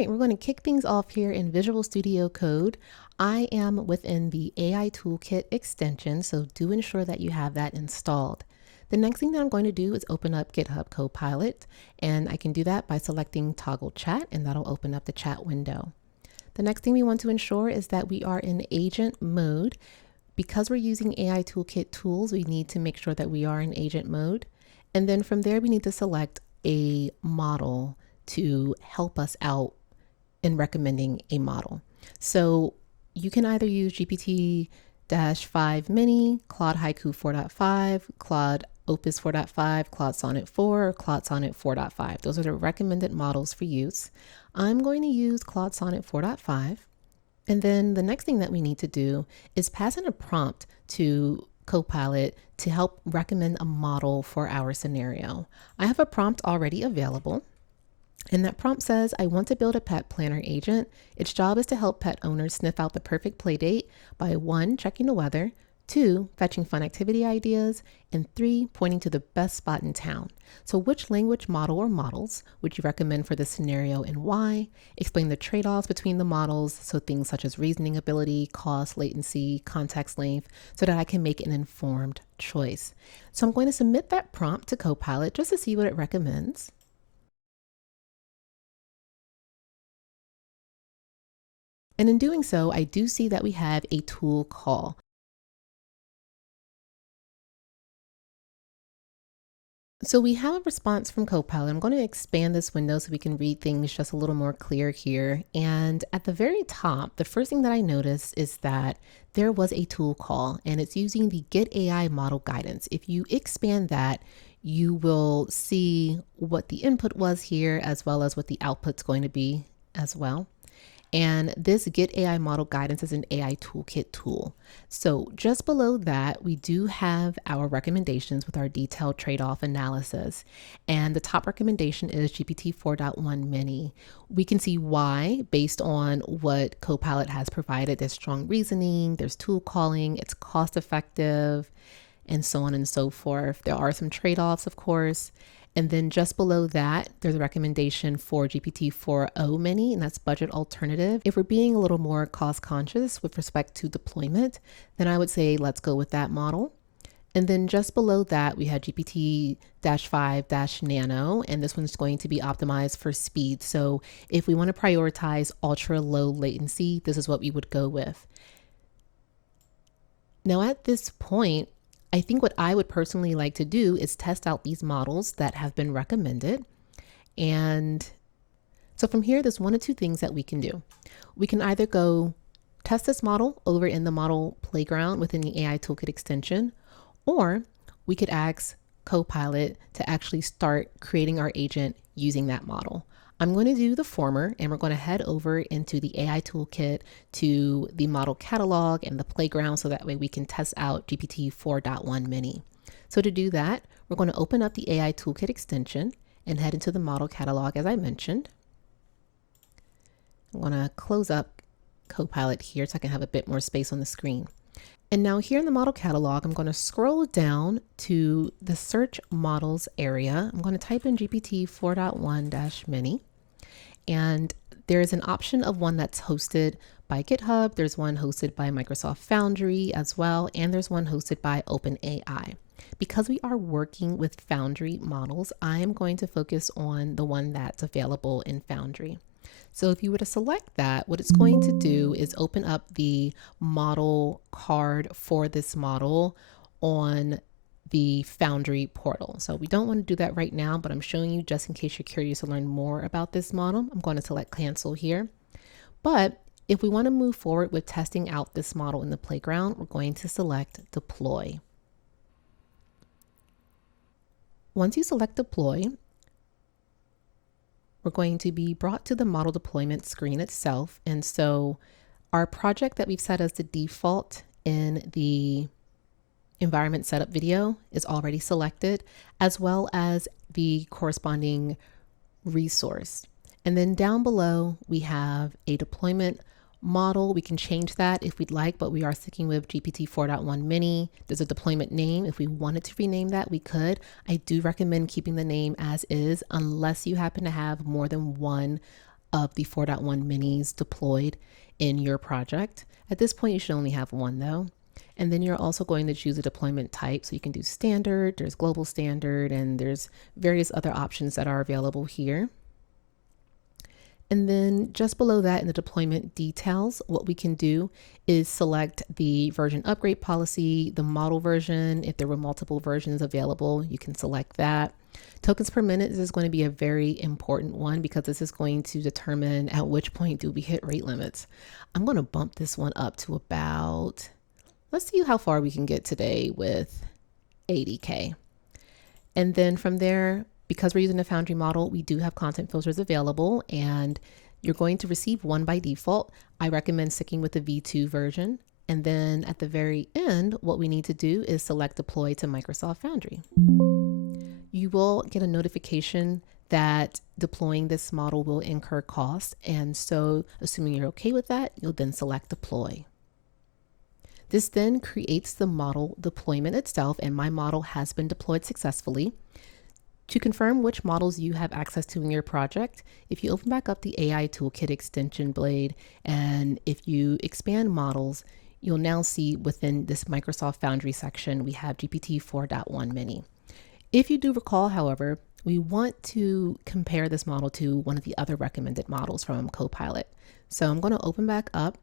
right, we're going to kick things off here in Visual Studio Code. I am within the AI Toolkit extension, so do ensure that you have that installed. The next thing that I'm going to do is open up GitHub Copilot, and I can do that by selecting Toggle Chat, and that'll open up the chat window. The next thing we want to ensure is that we are in agent mode. Because we're using AI Toolkit tools, we need to make sure that we are in agent mode. And then from there, we need to select a model to help us out in recommending a model. So you can either use GPT-5 Mini, Claude Haiku 4.5, Claude Opus 4.5, Claude Sonnet 4, or Claude Sonnet 4.5. Those are the recommended models for use. I'm going to use Claude Sonnet 4.5. And then the next thing that we need to do is pass in a prompt to Copilot to help recommend a model for our scenario. I have a prompt already available. And that prompt says, I want to build a pet planner agent. Its job is to help pet owners sniff out the perfect play date by 1, checking the weather, 2, fetching fun activity ideas, and 3, pointing to the best spot in town. So which language model or models would you recommend for this scenario and why? Explain the trade-offs between the models, so things such as reasoning ability, cost, latency, context length, so that I can make an informed choice. So I'm going to submit that prompt to Copilot just to see what it recommends. And in doing so, I do see that we have a tool call. So we have a response from Copilot. I'm going to expand this window so we can read things just a little more clear here. And at the very top, the first thing that I noticed is that there was a tool call, and it's using the Get AI model guidance. If you expand that, you will see what the input was here, as well as what the output's going to be as well. And this Get AI model guidance is an AI toolkit tool. So just below that, we do have our recommendations with our detailed trade-off analysis. And the top recommendation is GPT 4.1 Mini. We can see why based on what Copilot has provided. There's strong reasoning, there's tool calling, it's cost effective, and so on and so forth. There are some trade-offs, of course. And then just below that, there's a recommendation for GPT 4.0 Mini, and that's budget alternative. If we're being a little more cost conscious with respect to deployment, then I would say let's go with that model. And then just below that, we had GPT-5 Nano, and this one's going to be optimized for speed. So if we want to prioritize ultra low latency, this is what we would go with. Now at this point, I think what I would personally like to do is test out these models that have been recommended. And so from here, there's one of two things that we can do. We can either go test this model over in the model playground within the AI Toolkit extension, or we could ask Copilot to actually start creating our agent using that model. I'm going to do the former, and we're going to head over into the AI Toolkit to the model catalog and the playground so that way we can test out GPT 4.1 Mini. So to do that, we're going to open up the AI Toolkit extension and head into the model catalog as I mentioned. I'm going to close up Copilot here so I can have a bit more space on the screen. And now here in the model catalog, I'm going to scroll down to the search models area. I'm going to type in GPT 4.1 Mini. And there's an option of one that's hosted by GitHub. There's one hosted by Microsoft Foundry as well. And there's one hosted by OpenAI. Because we are working with Foundry models, I am going to focus on the one that's available in Foundry. So if you were to select that, what it's going to do is open up the model card for this model on the Foundry portal. So we don't want to do that right now, but I'm showing you just in case you're curious to learn more about this model. I'm going to select cancel here. But if we want to move forward with testing out this model in the playground, we're going to select deploy. Once you select deploy, we're going to be brought to the model deployment screen itself. And so our project that we've set as the default in the environment setup video is already selected, as well as the corresponding resource. And then down below, we have a deployment model. We can change that if we'd like, but we are sticking with GPT 4.1 Mini. There's a deployment name. If we wanted to rename that, we could. I do recommend keeping the name as is, unless you happen to have more than one of the 4.1 minis deployed in your project. At this point, you should only have one though. And then you're also going to choose a deployment type. So you can do standard, there's global standard, and there's various other options that are available here. And then just below that in the deployment details, what we can do is select the version upgrade policy, the model version. If there were multiple versions available, you can select that. Tokens per minute is going to be a very important one because this is going to determine at which point do we hit rate limits. I'm going to bump this one up to about, let's see how far we can get today with 80K. And then from there, because we're using a Foundry model, we do have content filters available, and you're going to receive one by default. I recommend sticking with the V2 version. And then at the very end, what we need to do is select deploy to Microsoft Foundry. You will get a notification that deploying this model will incur cost. And so assuming you're okay with that, you'll then select deploy. This then creates the model deployment itself, and my model has been deployed successfully. To confirm which models you have access to in your project, if you open back up the AI Toolkit extension blade, and if you expand models, you'll now see within this Microsoft Foundry section, we have GPT 4.1 mini. If you do recall, however, we want to compare this model to one of the other recommended models from Copilot. So I'm going to open back up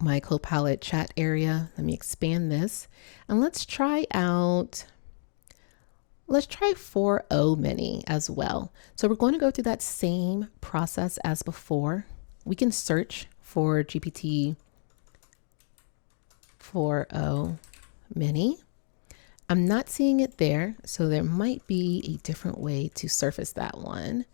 my Copilot chat area. Let me expand this, and let's try 4.0 mini as well. So we're going to go through that same process as before. We can search for GPT 4.0 mini. I'm not seeing it there, so there might be a different way to surface that one.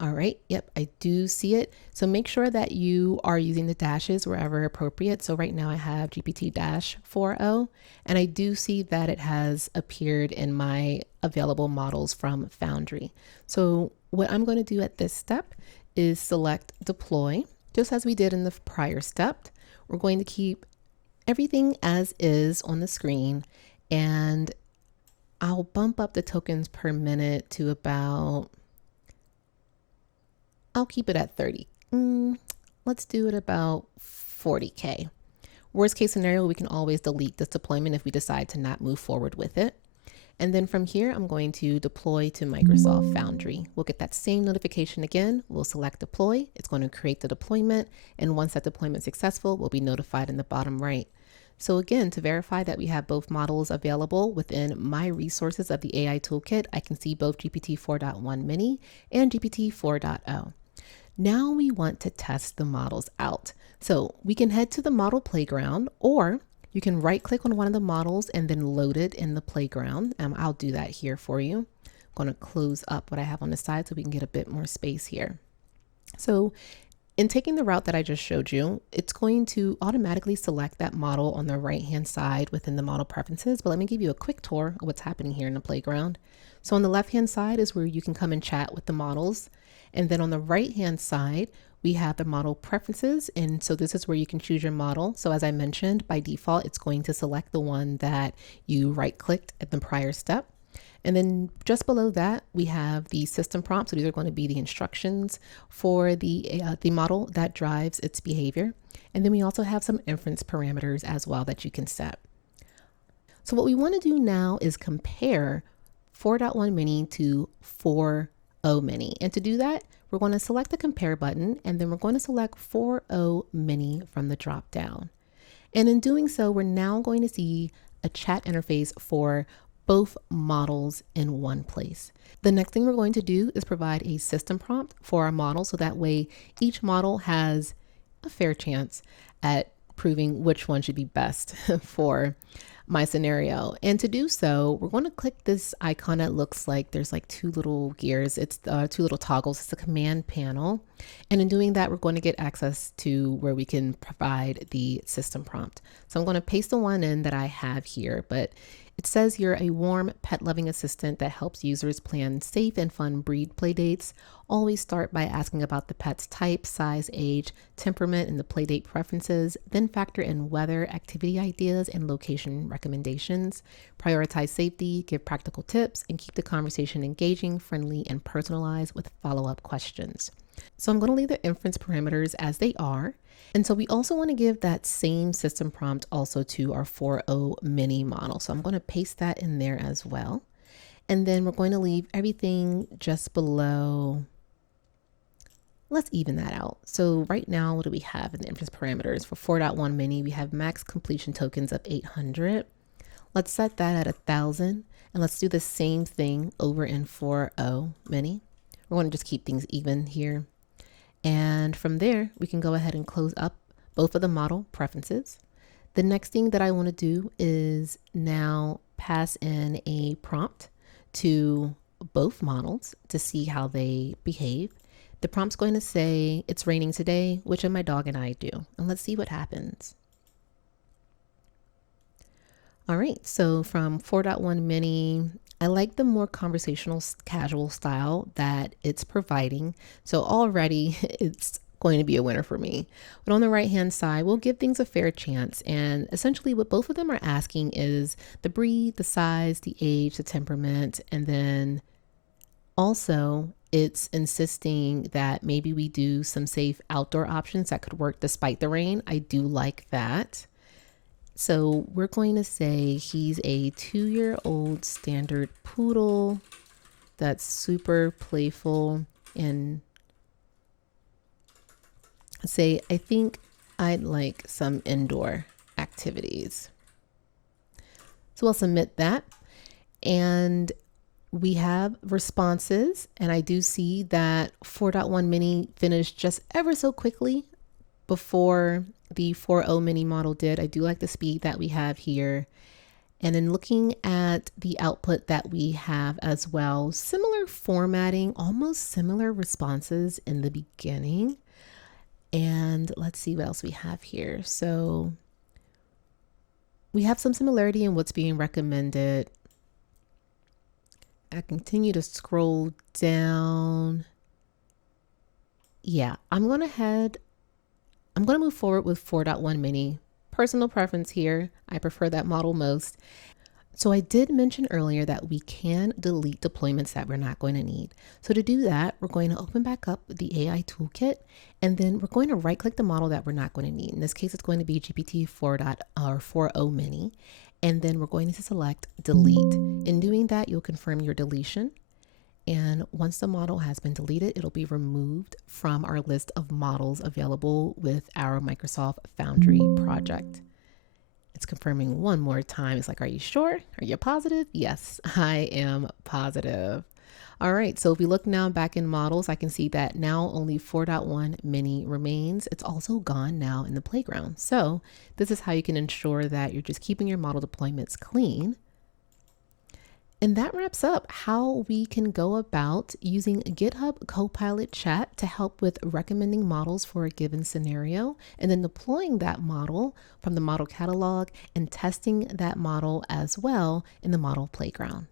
All right, yep, I do see it. So make sure that you are using the dashes wherever appropriate. So right now I have GPT-4.0, and I do see that it has appeared in my available models from Foundry. So what I'm going to do at this step is select deploy, just as we did in the prior step. We're going to keep everything as is on the screen, and I'll bump up the tokens per minute to about, I'll keep it at 30. Let's do it about 40K. Worst case scenario, we can always delete this deployment if we decide to not move forward with it. And then from here, I'm going to deploy to Microsoft Foundry. We'll get that same notification again. We'll select deploy. It's going to create the deployment. And once that deployment is successful, we'll be notified in the bottom right. So again, to verify that we have both models available within my resources of the AI Toolkit, I can see both GPT 4.1 mini and GPT 4.0. Now we want to test the models out. So we can head to the model playground, or you can right click on one of the models and then load it in the playground. I'll do that here for you. I'm going to close up what I have on the side so we can get a bit more space here. So in taking the route that I just showed you, it's going to automatically select that model on the right-hand side within the model preferences. But let me give you a quick tour of what's happening here in the playground. So on the left-hand side is where you can come and chat with the models. And then on the right-hand side, we have the model preferences. And so this is where you can choose your model. So as I mentioned, by default, it's going to select the one that you right-clicked at the prior step. And then just below that, we have the system prompt. So these are going to be the instructions for the model that drives its behavior. And then we also have some inference parameters as well that you can set. So what we want to do now is compare 4.1 mini to 4.0 mini. And to do that, we're going to select the compare button, and then we're going to select 4.0 mini from the drop down. And in doing so, we're now going to see a chat interface for both models in one place. The next thing we're going to do is provide a system prompt for our model, so that way each model has a fair chance at proving which one should be best for my scenario. And to do so, we're going to click this icon that looks like there's like two little gears. It's two little toggles. It's a command panel. And in doing that, we're going to get access to where we can provide the system prompt. So I'm going to paste the one in that I have here, but it says you're a warm, pet-loving assistant that helps users plan safe and fun breed playdates. Always start by asking about the pet's type, size, age, temperament, and the playdate preferences. Then factor in weather, activity ideas, and location recommendations. Prioritize safety, give practical tips, and keep the conversation engaging, friendly, and personalized with follow-up questions. So I'm going to leave the inference parameters as they are. And so we also want to give that same system prompt also to our 4.0 mini model. So I'm going to paste that in there as well. And then we're going to leave everything just below. Let's even that out. So right now, what do we have in the inference parameters? For 4.1 mini, we have max completion tokens of 800. Let's set that at 1,000. And let's do the same thing over in 4.0 mini. We're going to just keep things even here. And from there, we can go ahead and close up both of the model preferences. The next thing that I want to do is now pass in a prompt to both models to see how they behave. The prompt's going to say, "It's raining today. Which of my dog and I do?" And let's see what happens. All right, so from 4.1 mini, I like the more conversational, casual style that it's providing. So already it's going to be a winner for me. But on the right-hand side, we'll give things a fair chance. And essentially what both of them are asking is the breed, the size, the age, the temperament, and then also it's insisting that maybe we do some safe outdoor options that could work despite the rain. I do like that. So we're going to say he's a 2-year-old standard poodle that's super playful, and say, I think I'd like some indoor activities. So I'll submit that. And we have responses, and I do see that 4.1 mini finished just ever so quickly before the 4.0 mini model did. I do like the speed that we have here. And then looking at the output that we have as well, similar formatting, almost similar responses in the beginning. And let's see what else we have here. So we have some similarity in what's being recommended. I continue to scroll down. Yeah, I'm going to move forward with 4.1 mini. Personal preference here. I prefer that model most. So I did mention earlier that we can delete deployments that we're not going to need. So to do that, we're going to open back up the AI Toolkit, and then we're going to right click the model that we're not going to need. In this case, it's going to be GPT 4.0 mini. And then we're going to select delete. In doing that, you'll confirm your deletion. And once the model has been deleted, it'll be removed from our list of models available with our Microsoft Foundry project. It's confirming one more time. It's like, are you sure? Are you positive? Yes, I am positive. All right, so if we look now back in models, I can see that now only 4.1 mini remains. It's also gone now in the playground. So this is how you can ensure that you're just keeping your model deployments clean. And that wraps up how we can go about using GitHub Copilot chat to help with recommending models for a given scenario, and then deploying that model from the model catalog and testing that model as well in the model playground.